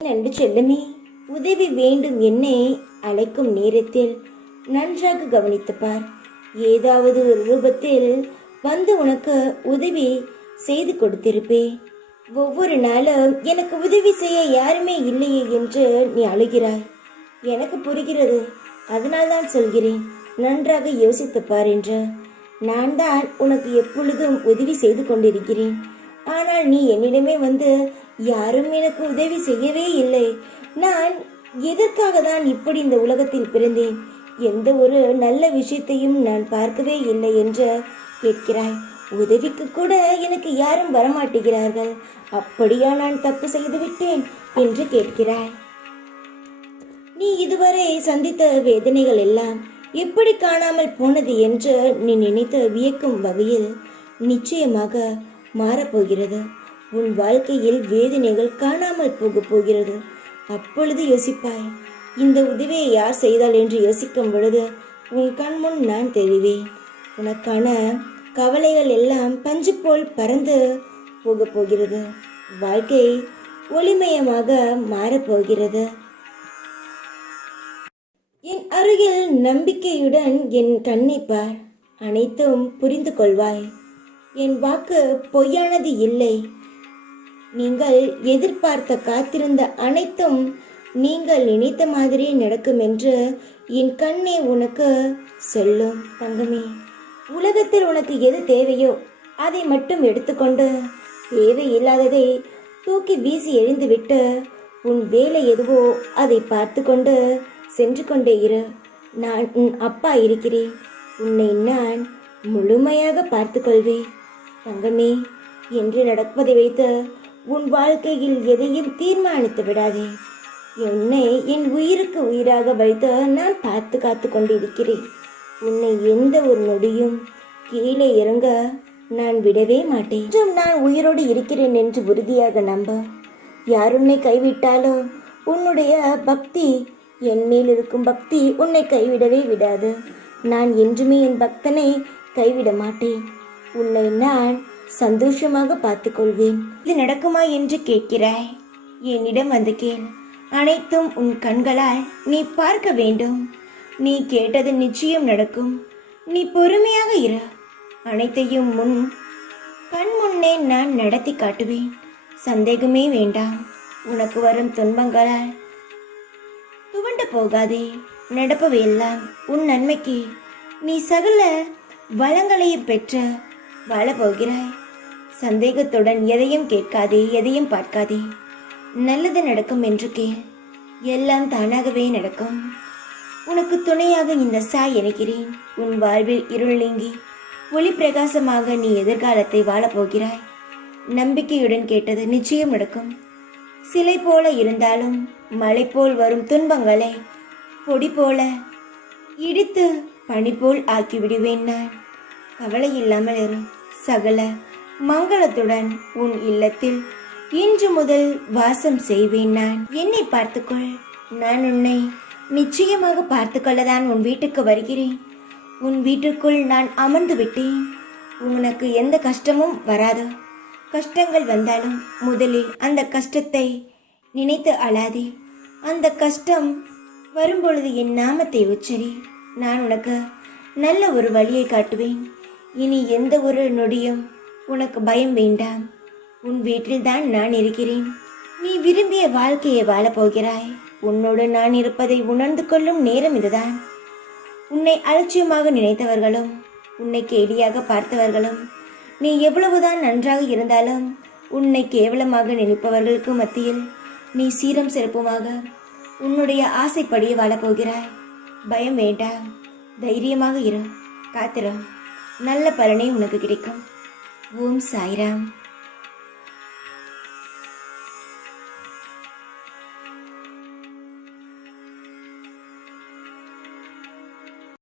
அன்பு செல்லமே, உதவி வேண்டும் என்னை அழைக்கும் நேரத்தில் நன்றாக கவனித்துப் பார். ஏதாவது ஒரு ரூபத்தில் வந்து உனக்கு உதவி செய்து கொடுத்திருப்பேன். ஒவ்வொரு நாளும் எனக்கு உதவி செய்ய யாருமே இல்லையே என்று நீ அழுகிறாய். எனக்கு புரிகிறது, அதனால்தான் சொல்கிறேன், நன்றாக யோசித்துப் பார் என்று. நான் தான் உனக்கு எப்பொழுதும் உதவி செய்து கொண்டிருக்கிறேன். ஆனால் நீ என்னிடமே வந்து யாரும் எனக்கு உதவி செய்யவே இல்லை, நான் எதற்காக தான் இப்படி இந்த உலகத்தில் பிறந்தேன், எந்த ஒரு நல்ல விஷயத்தையும் நான் பார்க்கவே இல்லை என்று கேட்கிறாய். உதவிக்கு கூட எனக்கு யாரும் வரமாட்டேங்கிறார்கள், அப்படியா நான் தப்பு செய்து விட்டேன் என்று கேட்கிறாய். நீ இதுவரை சந்தித்த வேதனைகள் எல்லாம் எப்படி காணாமல் போனது என்று நீ நினைத்து வியக்கும் வகையில் நிச்சயமாக மாறப்போகிறது. உன் வாழ்க்கையில் வேதனைகள் காணாமல் போக போகிறது. அப்பொழுது யோசிப்பாய், இந்த உதவியை யார் செய்தால் என்று யோசிக்கும் பொழுது உன் கண் முன் நான் தெரிவேன். உனக்கான கவலைகள் எல்லாம் பஞ்சு போல் பறந்து போக போகிறது. வாழ்க்கை ஒளிமயமாக மாறப்போகிறது. என் அருகில் நம்பிக்கையுடன் என் கண்ணை பார், அனைத்தும் புரிந்து கொள்வாய். என் வாக்கு பொய்யானது இல்லை. நீங்கள் எதிர்பார்த்த காத்திருந்த அனைத்தும் நீங்கள் நினைத்த மாதிரியே நடக்கும் என்று என் கண்ணே உனக்கு சொல்லும். தங்கமே, உலகத்தில் உனக்கு எது தேவையோ அதை மட்டும் எடுத்துக்கொண்டு தேவையில்லாததை தூக்கி வீசி எறிந்துவிட்டு உன் வேலை எதுவோ அதை பார்த்து கொண்டு சென்று கொண்டே இரு. நான் உன் அப்பா இருக்கிறேன். உன்னை நான் முழுமையாக பார்த்து கொள்வேன். தங்கமே, என்று நடப்பதை வைத்து உன் வாழ்க்கையில் எதையும் தீர்மானித்து விடாதே. என்னை என் உயிருக்கு உயிராக வைத்து நான் காத்து கொண்டிருக்கிறேன். உன்னை எந்த ஒரு நொடியும் கீழே இறங்க நான் விடவே மாட்டேன். நான் உயிரோடு இருக்கிறேன் என்று உறுதியாக நம்ப. யார் உன்னை கைவிட்டாலோ உன்னுடைய பக்தி, என் மேல் இருக்கும் பக்தி உன்னை கைவிடவே விடாது. நான் என்றுமே என் பக்தனை கைவிட மாட்டேன். உன்னை நான் சந்தோஷமாக பார்த்து கொள்வேன். இது நடக்குமா என்று கேட்கிறாய். என்னிடம் வந்து கேள். அனைத்தும் உன் கண்களால் நீ பார்க்க வேண்டும். நீ கேட்டது நிச்சயம் நடக்கும். நீ பொறுமையாக இரு. அனைத்தையும் கண் முன்னே நான் நடத்தி காட்டுவேன். சந்தேகமே வேண்டாம். உனக்கு வரும் துன்பங்களால் துவண்டு போகாதே. நடப்பவையெல்லாம் உன் நன்மைக்கு. நீ சகல வளங்களையும் பெற்று வாழப்போகிறாய். சந்தேகத்துடன் எதையும் கேட்காதே, எதையும் பார்க்காதே. நல்லது நடக்கும் என்று கேள். எல்லாம் தானாகவே நடக்கும். உனக்கு துணையாக இந்த சாய் இருக்கிறேன். உன் வாழ்வில் இருள் நீங்கி ஒளி பிரகாசமாக நீ எதிர்காலத்தை வாழப்போகிறாய். நம்பிக்கையுடன் கேட்டது நிச்சயம் நடக்கும். சிலை போல இருந்தாலும் மலை போல் வரும் துன்பங்களை பொடி போல இடித்து பனி போல் ஆக்கி விடுவேன் நான். கவலை இல்லாமல் இரு. சகல மங்களத்துடன் உன் இல்லத்தில் இன்று முதல் வாசம் செய்வேன் நான். என்னை பார்த்துக்கொள். நான் உன்னை நிச்சயமாக பார்த்து கொள்ளதான் உன் வீட்டுக்கு வருகிறேன். உன் வீட்டுக்குள் நான் அமர்ந்து விட்டேன். உனக்கு எந்த கஷ்டமும் வராது. கஷ்டங்கள் வந்தாலும் முதலில் அந்த கஷ்டத்தை நினைத்து அழாதே. அந்த கஷ்டம் வரும்பொழுது என் நாமத்தை உச்சரி. நான் உனக்கு நல்ல ஒரு வழியை காட்டுவேன். இனி எந்த ஒரு நொடியும் உனக்கு பயம் வேண்டாம். உன் வீட்டில்தான் நான் இருக்கிறேன். நீ விரும்பிய வாழ்க்கையை வாழப்போகிறாய். உன்னோடு நான் இருப்பதை உணர்ந்து கொள்ளும் நேரம் இதுதான். உன்னை அலட்சியமாக நினைத்தவர்களும் உன்னை கேலியாக பார்த்தவர்களும் நீ எவ்வளவுதான் நன்றாக இருந்தாலும் உன்னை கேவலமாக நினைப்பவர்களுக்கு மத்தியில் நீ சீரம் சிறப்புமாக உன்னுடைய ஆசைப்படியே வாழப்போகிறாய். பயம் வேண்டாம். தைரியமாக இரு. காத்திரம். நல்ல பலனே உனக்கு கிடைக்கும். ஓம் சாய்ராம்.